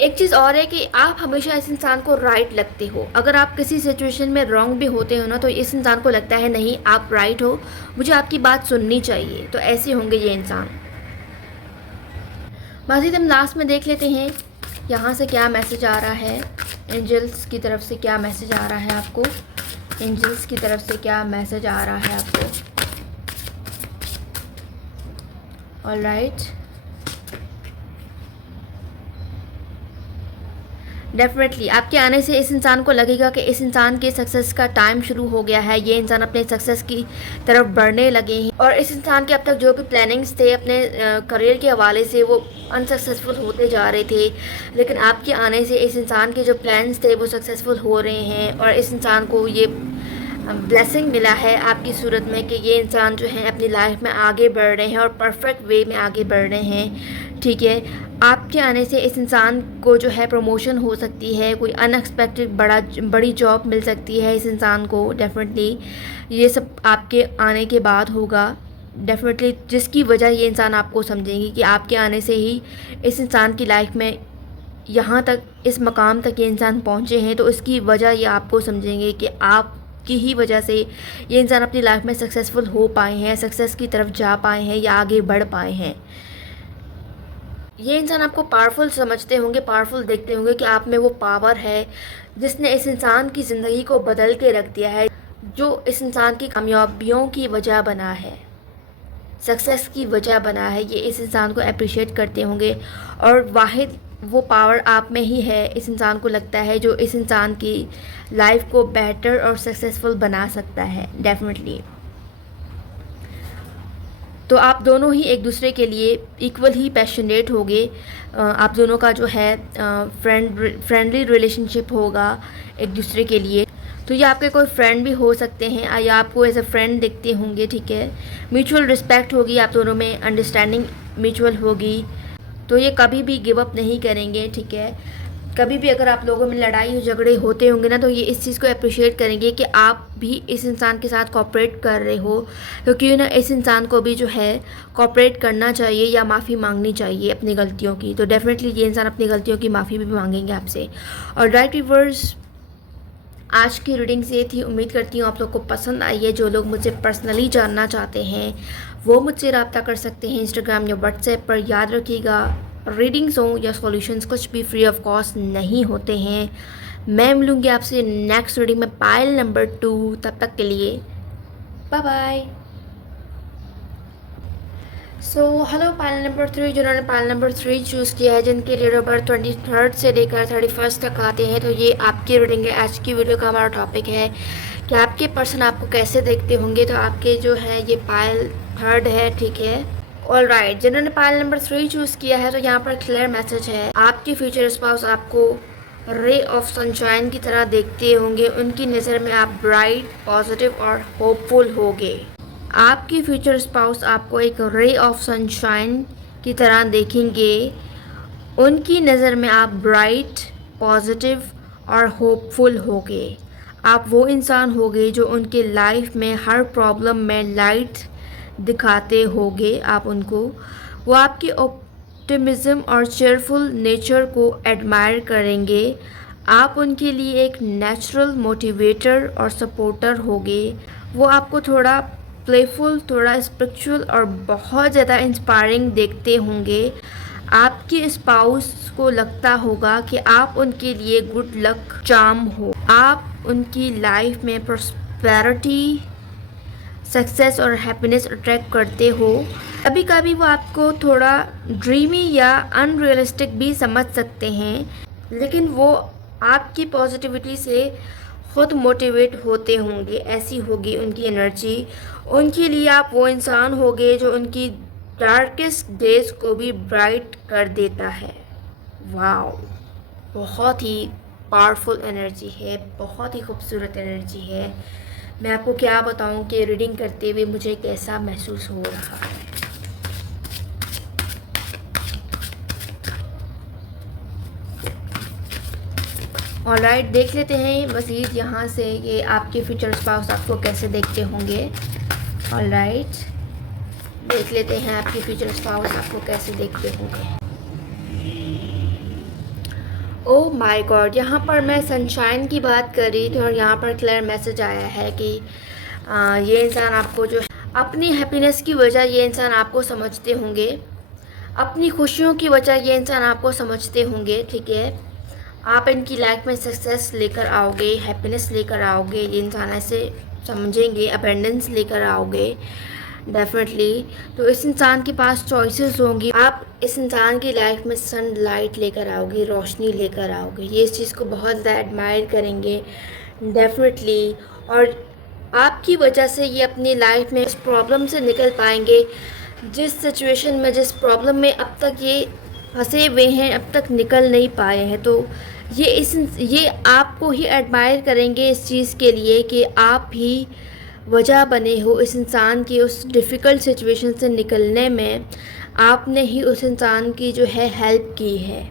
एक चीज़ और है कि आप हमेशा इस इंसान को राइट लगते हो। अगर आप किसी सिचुएशन में रॉन्ग भी होते हो ना, तो इस इंसान को लगता है नहीं आप राइट हो, मुझे आपकी बात सुननी चाहिए। तो ऐसे होंगे ये इंसान। मज़ीद हम लास्ट में देख लेते हैं यहाँ से क्या मैसेज आ रहा है, एंजल्स की तरफ से क्या मैसेज आ रहा है आपको, एंजल्स की तरफ से क्या मैसेज आ रहा है आपको। ऑलराइट, डेफिनेटली आपके आने से इस इंसान को लगेगा कि इस इंसान के सक्सेस का टाइम शुरू हो गया है। ये इंसान अपने सक्सेस की तरफ बढ़ने लगे हैं और इस इंसान के अब तक जो भी प्लानिंग्स थे अपने करियर के हवाले से, वो अनसक्सेसफुल होते जा रहे थे। लेकिन आपके आने से इस इंसान के जो प्लान्स थे वो सक्सेसफुल हो रहे हैं और इस इंसान को ये ब्लेसिंग मिला है आपकी सूरत में कि ये इंसान जो है अपनी लाइफ में आगे बढ़ रहे हैं और परफेक्ट वे में आगे बढ़ रहे हैं। ठीक है, आपके आने से इस इंसान को जो है प्रमोशन हो सकती है, कोई अनएक्सपेक्टेड बड़ी जॉब मिल सकती है इस इंसान को। डेफिनेटली ये सब आपके आने के बाद होगा डेफिनेटली, जिसकी वजह ये इंसान आपको समझेंगे कि आपके आने से ही इस इंसान की लाइफ में यहाँ तक, इस मकाम तक ये इंसान पहुँचे हैं। तो इसकी वजह ये आपको समझेंगे कि आप की ही वजह से ये इंसान अपनी लाइफ में सक्सेसफुल हो पाए हैं, सक्सेस की तरफ जा पाए हैं या आगे बढ़ पाए हैं। ये इंसान आपको पावरफुल समझते होंगे, पावरफुल देखते होंगे कि आप में वो पावर है जिसने इस इंसान की ज़िंदगी को बदल के रख दिया है, जो इस इंसान की कामयाबियों की वजह बना है, सक्सेस की वजह बना है। ये इस इंसान को अप्रिशिएट करते होंगे और वाहिद वो पावर आप में ही है, इस इंसान को लगता है, जो इस इंसान की लाइफ को बेहतर और सक्सेसफुल बना सकता है डेफिनेटली। तो आप दोनों ही एक दूसरे के लिए इक्वल ही पैशनेट होगे। आप दोनों का जो है फ्रेंडली रिलेशनशिप होगा एक दूसरे के लिए। तो ये आपके कोई फ्रेंड भी हो सकते हैं या आपको एज अ फ्रेंड दिखते होंगे। ठीक है, म्यूचुअल रिस्पेक्ट होगी आप दोनों में, अंडरस्टैंडिंग म्यूचुअल होगी। तो ये कभी भी गिव अप नहीं करेंगे। ठीक है, कभी भी अगर आप लोगों में लड़ाई झगड़े होते होंगे ना, तो ये इस चीज़ को अप्रिशिएट करेंगे कि आप भी इस इंसान के साथ कोऑपरेट कर रहे हो, क्योंकि ना इस इंसान को भी जो है कोऑपरेट करना चाहिए या माफ़ी मांगनी चाहिए अपनी गलतियों की। तो डेफिनेटली ये इंसान अपनी गलतियों की माफ़ी भी मांगेंगे आपसे। और राइट व्यूअर्स, आज की रीडिंग से थी, उम्मीद करती हूँ आप लोग को पसंद आई है। जो लोग मुझे पर्सनली जानना चाहते हैं वो मुझसे रब्ता कर सकते हैं इंस्टाग्राम या व्हाट्सएप पर। याद रखिएगा, रीडिंग्स हो या सॉल्यूशंस कुछ भी फ्री ऑफ कॉस्ट नहीं होते हैं। मैं मिलूँगी आपसे नेक्स्ट रीडिंग में पाइल नंबर 2। तब तक के लिए bye bye. So hello pile number 3, जिन्होंने पाइल नंबर 3 चूज़ किया है, जिनके डेट ऑफ बर्थ 23 से लेकर 31 तक आते हैं, तो ये आपकी रीडिंग है। आज की वीडियो का हमारा टॉपिक है कि आपके पर्सन आपको कैसे देखते होंगे। तो आपके जो है ये पाइल 3 है। ठीक है, ऑलराइट, जिन्होंने पाइल नंबर 3 चूज़ किया है, तो यहाँ पर क्लियर मैसेज है, आपके फ्यूचर स्पाउस आपको रे ऑफ सनशाइन की तरह देखते होंगे। उनकी नज़र में आप ब्राइट, पॉजिटिव और होपफुल होंगे। आपकी फ्यूचर स्पाउस आपको एक रे ऑफ सनशाइन की तरह देखेंगे। उनकी नज़र में आप ब्राइट, पॉजिटिव और होपफुल होंगे। आप वो इंसान होंगे जो उनके लाइफ में हर प्रॉब्लम में लाइट दिखाते होंगे आप उनको। वो आपकी ऑप्टिमिज्म और चेयरफुल नेचर को एडमायर करेंगे। आप उनके लिए एक नेचुरल मोटिवेटर और सपोर्टर होंगे। वो आपको थोड़ा प्लेफुल, थोड़ा स्पिरिचुअल और बहुत ज़्यादा इंस्पायरिंग देखते होंगे। आपके स्पाउस को लगता होगा कि आप उनके लिए गुड लक चार्म हो। आप उनकी लाइफ में प्रॉस्पेरिटी, सक्सेस और हैप्पीनेस अट्रैक्ट करते हो। कभी कभी वो आपको थोड़ा ड्रीमी या अनरियलिस्टिक भी समझ सकते हैं, लेकिन वो आपकी पॉजिटिविटी से खुद मोटिवेट होते होंगे। ऐसी होगी उनकी एनर्जी। उनके लिए आप वो इंसान होंगे जो उनकी डार्केस्ट डेज को भी ब्राइट कर देता है। वाओ, बहुत ही पावरफुल एनर्जी है, बहुत ही खूबसूरत एनर्जी है। मैं आपको क्या बताऊं कि रीडिंग करते हुए मुझे कैसा महसूस हो रहा है। ऑलराइट, देख लेते हैं मज़ीद यहाँ से ये आपके फ्यूचर स्पाउस आपको कैसे देखते होंगे। ऑलराइट, देख लेते हैं आपके फ्यूचर स्पाउस आपको कैसे देखते होंगे। ओह माय गॉड, यहाँ पर मैं सनशाइन की बात कर रही थी और यहाँ पर क्लियर मैसेज आया है कि ये इंसान आपको जो अपनी हैप्पीनेस की वजह ये इंसान आपको समझते होंगे, अपनी खुशियों की वजह ये इंसान आपको समझते होंगे, ठीक है। आप इनकी लाइफ में सक्सेस लेकर आओगे, हैप्पीनेस लेकर आओगे, ये इंसान ऐसे समझेंगे, अबेंडेंस लेकर आओगे डेफिनेटली। तो इस इंसान के पास चॉइसेस होंगी, आप इस इंसान की लाइफ में सनलाइट लेकर आओगे, रोशनी लेकर आओगे, ये इस चीज़ को बहुत ज़्यादा एडमायर करेंगे डेफिनेटली। और आपकी वजह से ये अपनी लाइफ में इस प्रॉब्लम से निकल पाएंगे, जिस सिचुएशन में, जिस प्रॉब्लम में अब तक ये फंसे हुए हैं, अब तक निकल नहीं पाए हैं। तो ये आपको ही एडमायर करेंगे इस चीज़ के लिए कि आप ही वजह बने हो इस इंसान की उस डिफ़िकल्ट सिचुएशन से निकलने में। आपने ही उस इंसान की जो है हेल्प की है,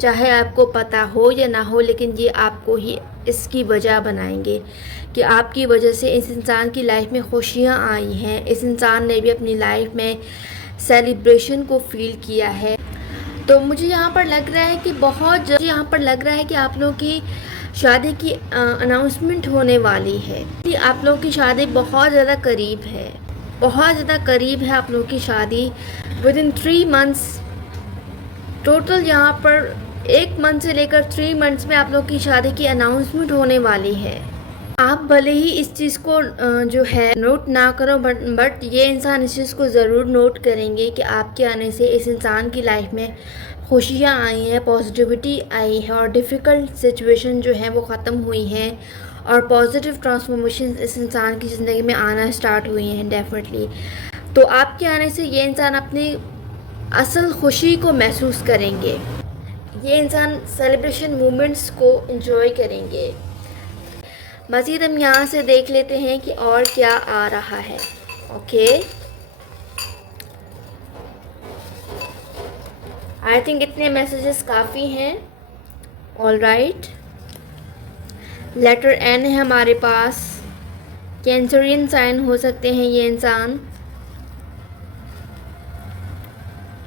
चाहे आपको पता हो या ना हो, लेकिन ये आपको ही इसकी वजह बनाएंगे कि आपकी वजह से इस इंसान की लाइफ में खुशियाँ आई हैं, इस इंसान ने भी अपनी लाइफ में सेलिब्रेशन को फील किया है। तो मुझे यहाँ पर लग रहा है कि बहुत जल्द यहाँ पर लग रहा है कि आप लोगों की शादी की अनाउंसमेंट होने वाली है। आप लोगों की शादी बहुत ज़्यादा करीब है, बहुत ज़्यादा करीब है आप लोगों की शादी। विदिन 3 मंथ्स टोटल, यहाँ पर 1 मंथ से लेकर 3 मंथ्स में आप लोग की शादी की अनाउंसमेंट होने वाली है। आप भले ही इस चीज़ को जो है नोट ना करो, बट ये इंसान इस चीज़ को ज़रूर नोट करेंगे कि आपके आने से इस इंसान की लाइफ में खुशियाँ आई हैं, पॉजिटिविटी आई है और डिफ़िकल्ट सिचुएशन जो है वो ख़त्म हुई हैं और पॉजिटिव ट्रांसफॉर्मेशन इस इंसान की ज़िंदगी में आना स्टार्ट हुई हैं डेफिनेटली। तो आपके आने से ये इंसान अपनी असल खुशी को महसूस करेंगे, ये इंसान सेलिब्रेशन मोमेंट्स को एंजॉय करेंगे। मज़ीद हम यहाँ से देख लेते हैं कि और क्या आ रहा है। ओके, आई थिंक इतने मैसेजेस काफ़ी हैं। ऑल राइट, लेटर एन है हमारे पास। कैंसरियन साइन हो सकते हैं ये इंसान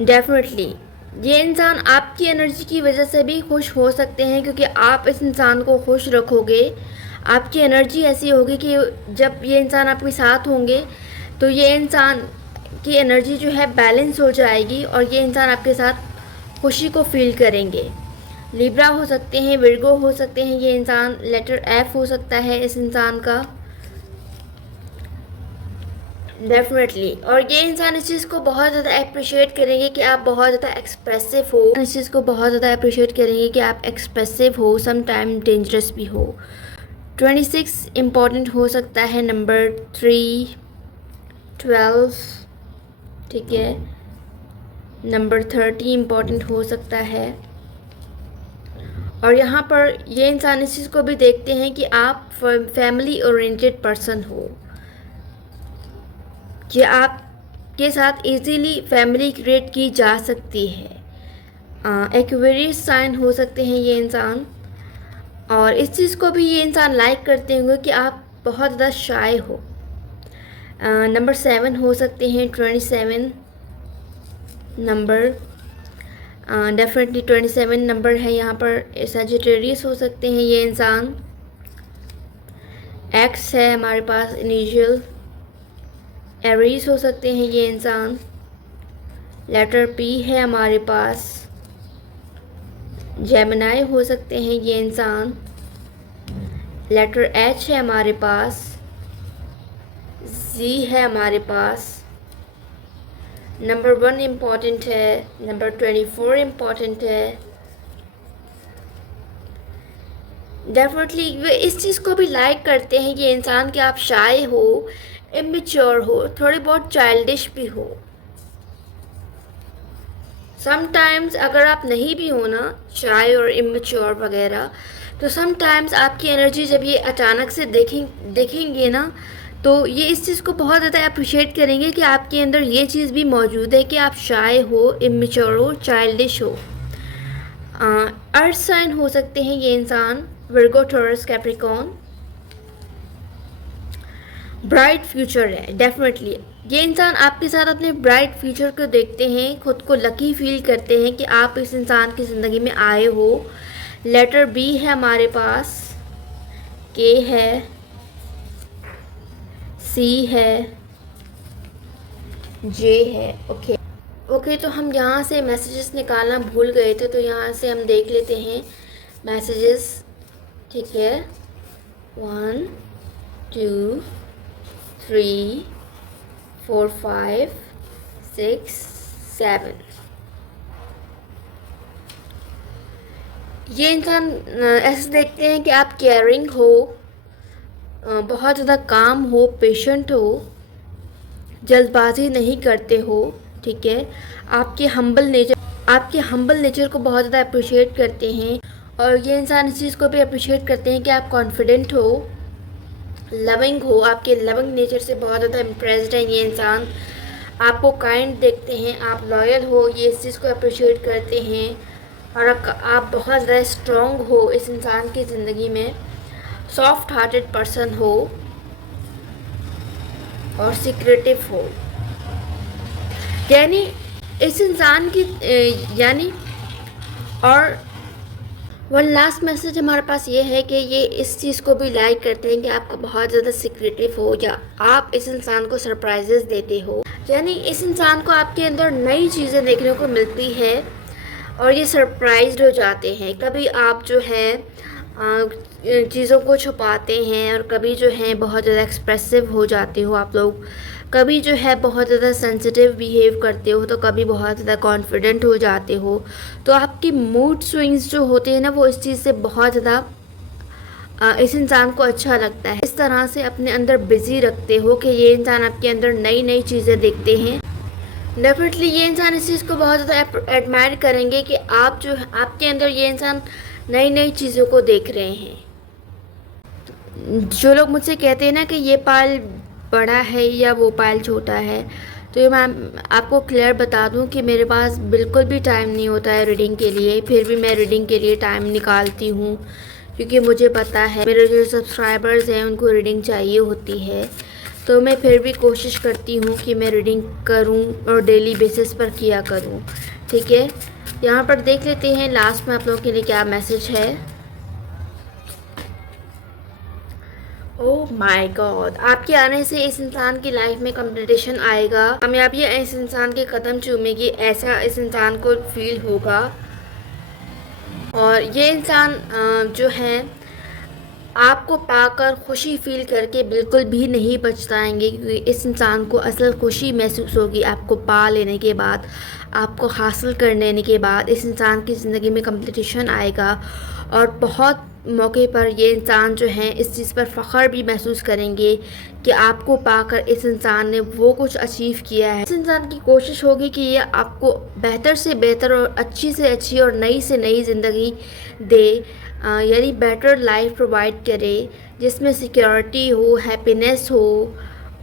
डेफिनेटली। ये इंसान आपकी एनर्जी की वजह से भी खुश हो सकते हैं, क्योंकि आप इस इंसान को खुश रखोगे। आपकी एनर्जी ऐसी होगी कि जब ये इंसान आपके साथ होंगे तो ये इंसान की एनर्जी जो है बैलेंस हो जाएगी और ये इंसान आपके साथ खुशी को फील करेंगे। लिब्रा हो सकते हैं, विर्गो हो सकते हैं ये इंसान, लेटर एफ हो सकता है इस इंसान का डेफिनेटली। और ये इंसान इस चीज़ को बहुत ज़्यादा अप्रिशिएट करेंगे कि आप बहुत ज़्यादा एक्सप्रेसिव हो, इस चीज़ को बहुत ज़्यादा अप्रिशिएट करेंगे कि आप एक्सप्रेसिव हो, सम टाइम डेंजरस भी हो। 26 इम्पॉर्टेंट हो सकता है, नंबर 3, 12, ठीक है, नंबर 30 इम्पॉर्टेंट हो सकता है। और यहाँ पर ये इंसान इस चीज़ को भी देखते हैं कि आप फैमिली ओरिएंटेड पर्सन हो, कि आपके साथ इजीली फैमिली क्रिएट की जा सकती है। एक्वेरियस साइन हो सकते हैं ये इंसान, और इस चीज़ को भी ये इंसान लाइक करते होंगे कि आप बहुत ज़्यादा शाय हो। नंबर 7 हो सकते हैं, 27 नंबर, डेफिनेटली 27 नंबर है यहाँ पर। सजिटेरियस हो सकते हैं ये इंसान। एक्स है हमारे पास इनिशियल। एरीज हो सकते हैं ये इंसान। लेटर पी है हमारे पास। जेमिनाई हो सकते हैं ये इंसान। लेटर एच है हमारे पास। जी है हमारे पास। नंबर 1 इम्पॉर्टेंट है, नंबर 24 इम्पॉर्टेंट है डेफिनेटली। वे इस चीज़ को भी लाइक करते हैं ये इंसान कि आप शाय हो, इमेच्योर हो, थोड़े बहुत चाइल्डिश भी हो। समटाइम्स अगर आप नहीं भी हो ना शाय और इमेच्योर वगैरह, तो समटाइम्स आपकी एनर्जी जब ये अचानक से देखेंगे ना, तो ये इस चीज़ को बहुत ज़्यादा अप्रिशिएट करेंगे कि आपके अंदर ये चीज़ भी मौजूद है कि आप शाय हो, इमेच्योर हो, चाइल्डिश हो। अर्थ साइन हो सकते हैं ये इंसान, वर्गो, टॉरस, कैप्रिकॉर्न। ब्राइट फ्यूचर है डेफिनेटली। ये इंसान आपके साथ अपने ब्राइट फ्यूचर को देखते हैं, खुद को लकी फील करते हैं कि आप इस इंसान की ज़िंदगी में आए हो, लेटर बी है हमारे पास, के है, सी है, जे है। ओके, तो हम यहाँ से मैसेजेस निकालना भूल गए थे, तो यहाँ से हम देख लेते हैं मैसेजेस। ठीक है, 1 2 3 4 5 6 7। ये इंसान ऐसे देखते हैं कि आप केयरिंग हो, बहुत ज़्यादा काम हो, पेशेंट हो, जल्दबाजी नहीं करते हो। ठीक है, आपके हम्बल नेचर को बहुत ज़्यादा अप्रिशिएट करते हैं। और ये इंसान इस चीज़ को भी अप्रिशिएट करते हैं कि आप कॉन्फिडेंट हो, लविंग हो, आपके लविंग नेचर से बहुत ज़्यादा इम्प्रेस्ड है ये इंसान। आपको काइंड देखते हैं, आप लॉयल हो, ये इस चीज़ को अप्रिशिएट करते हैं। और आप बहुत ज़्यादा स्ट्रॉन्ग हो इस इंसान की ज़िंदगी में, सॉफ्ट हार्टेड पर्सन हो और सीक्रेटिव हो। यानी इस इंसान की और वन लास्ट मैसेज हमारे पास ये है कि ये इस चीज़ को भी लाइक करते हैं कि आपका बहुत ज़्यादा सीक्रेटिव हो, या आप इस इंसान को सरप्राइजेस देते हो। यानी इस इंसान को आपके अंदर नई चीज़ें देखने को मिलती है और ये सरप्राइज्ड हो जाते हैं। कभी आप जो है चीज़ों को छुपाते हैं, और कभी जो है बहुत ज़्यादा एक्सप्रेसिव हो जाते हो आप लोग, कभी जो है बहुत ज़्यादा सेंसिटिव बिहेव करते हो, तो कभी बहुत ज़्यादा कॉन्फिडेंट हो जाते हो। तो आपकी मूड स्विंग्स जो होते हैं ना, वो इस चीज़ से बहुत ज़्यादा इस इंसान को अच्छा लगता है। इस तरह से अपने अंदर बिज़ी रखते हो कि ये इंसान आपके अंदर नई नई चीज़ें देखते हैं। डेफिनेटली ये इंसान इस चीज़ को बहुत ज़्यादा एडमायर करेंगे कि आपके अंदर ये इंसान नई नई चीज़ों को देख रहे हैं। जो लोग मुझसे कहते हैं ना कि ये पायल बड़ा है या वो पायल छोटा है, तो ये मैं आपको क्लियर बता दूं कि मेरे पास बिल्कुल भी टाइम नहीं होता है रीडिंग के लिए। फिर भी मैं रीडिंग के लिए टाइम निकालती हूँ, क्योंकि मुझे पता है मेरे जो सब्सक्राइबर्स हैं उनको रीडिंग चाहिए होती है। तो मैं फिर भी कोशिश करती हूँ कि मैं रीडिंग करूँ और डेली बेसिस पर किया करूँ। ठीक है, यहाँ पर देख लेते हैं लास्ट में आप लोगों के लिए क्या मैसेज है। ओह माय गॉड, आपके आने से इस इंसान की लाइफ में कंप्लीटेशन आएगा, कामयाबी इस इंसान के कदम चूमेगी, ऐसा इस इंसान को फील होगा। और ये इंसान जो है आपको पाकर खुशी फील करके बिल्कुल भी नहीं पछताएंगे, क्योंकि इस इंसान को असल खुशी महसूस होगी आपको पा लेने के बाद, आपको हासिल कर लेने के बाद। इस इंसान की ज़िंदगी में कंपटीशन आएगा और बहुत मौके पर ये इंसान जो है इस चीज़ पर फ़ख्र भी महसूस करेंगे कि आपको पाकर इस इंसान ने वो कुछ अचीव किया है। इस इंसान की कोशिश होगी कि ये आपको बेहतर से बेहतर और अच्छी से अच्छी और नई से नई ज़िंदगी दे, यानी बेटर लाइफ प्रोवाइड करे, जिसमें सिक्योरिटी हो, हैप्पीनेस हो,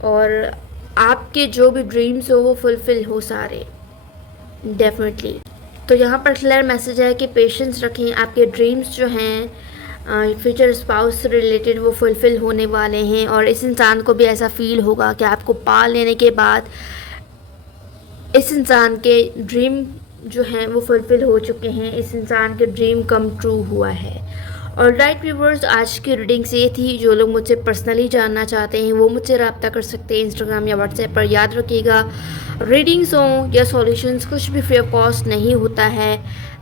और आपके जो भी ड्रीम्स हो वो फुलफ़िल हो सारे, डेफिनेटली। तो यहाँ पर क्लियर मैसेज है कि पेशेंस रखें, आपके ड्रीम्स जो हैं फ्यूचर स्पाउस से रिलेटेड वो फुलफ़िल होने वाले हैं। और इस इंसान को भी ऐसा फील होगा कि आपको पा लेने के बाद इस इंसान के ड्रीम जो हैं वो फुलफ़िल हो चुके हैं, इस इंसान के ड्रीम कम ट्रू हुआ है। और राइट व्यूअर्स, आज की रीडिंग से ये थी। जो लोग मुझसे पर्सनली जानना चाहते हैं वो मुझसे रब्ता कर सकते हैं इंस्टाग्राम या व्हाट्सएप पर। याद रखिएगा, रीडिंग्स हों या सॉल्यूशंस कुछ भी फ्री ऑफ कॉस्ट नहीं होता है।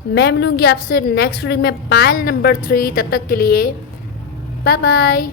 मैं मिलूँगी आपसे नेक्स्ट रीडिंग में पायल नंबर 3। तब तक के लिए बाय बाय।